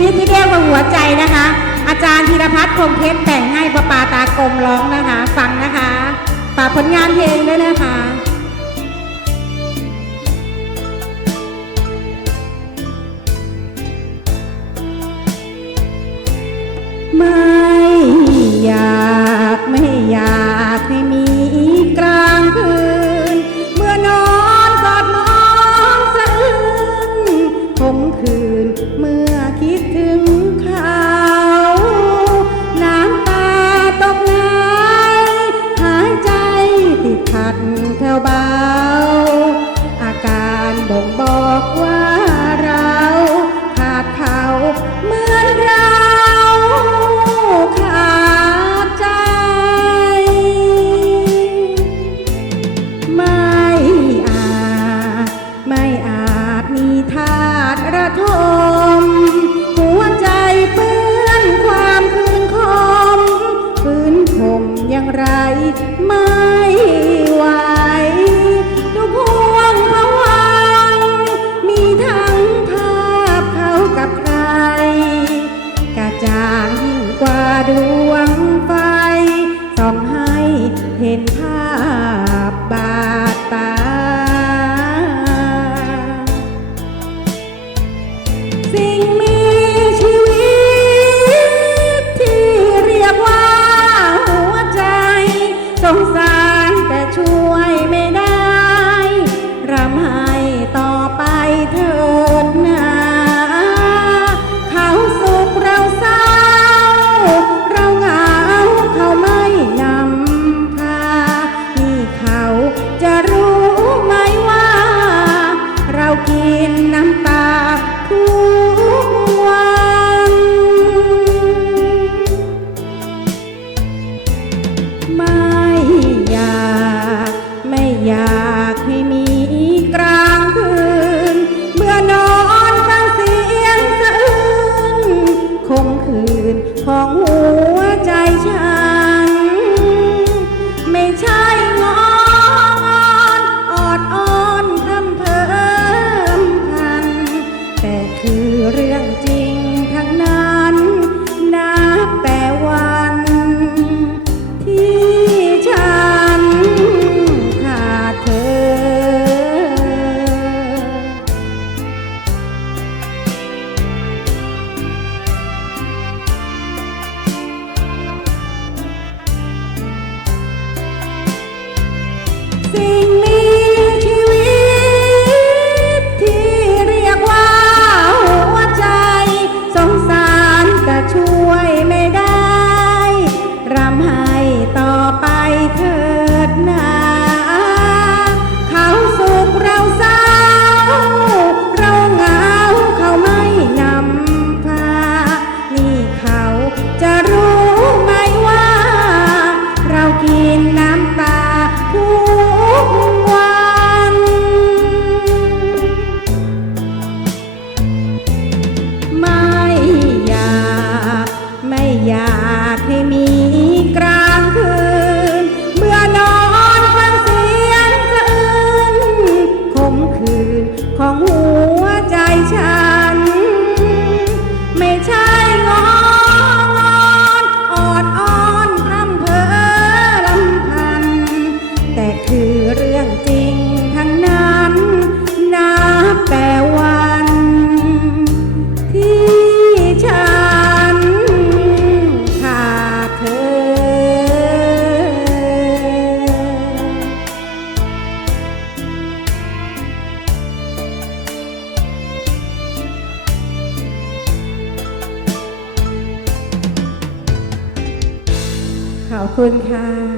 วิตที่เรียกว่าหัวใจนะคะ อาจารย์ธีรพัฒน์คงเพชรแต่งให้ประปาตากลมร้องนะคะ ฟังนะคะฝากผลงานเพลงด้วยนะคะไม่อยากไม่อยากให้มีกลางคืน เมื่อนอนกอดมองสะอื้นคมคืนเมื่อ ดแถวบ้าน I'm sorry. ากให้มีกลางคืน เมื่อนอนฟังเสียงสะอื้นคงคืนของหู คุณค่ะ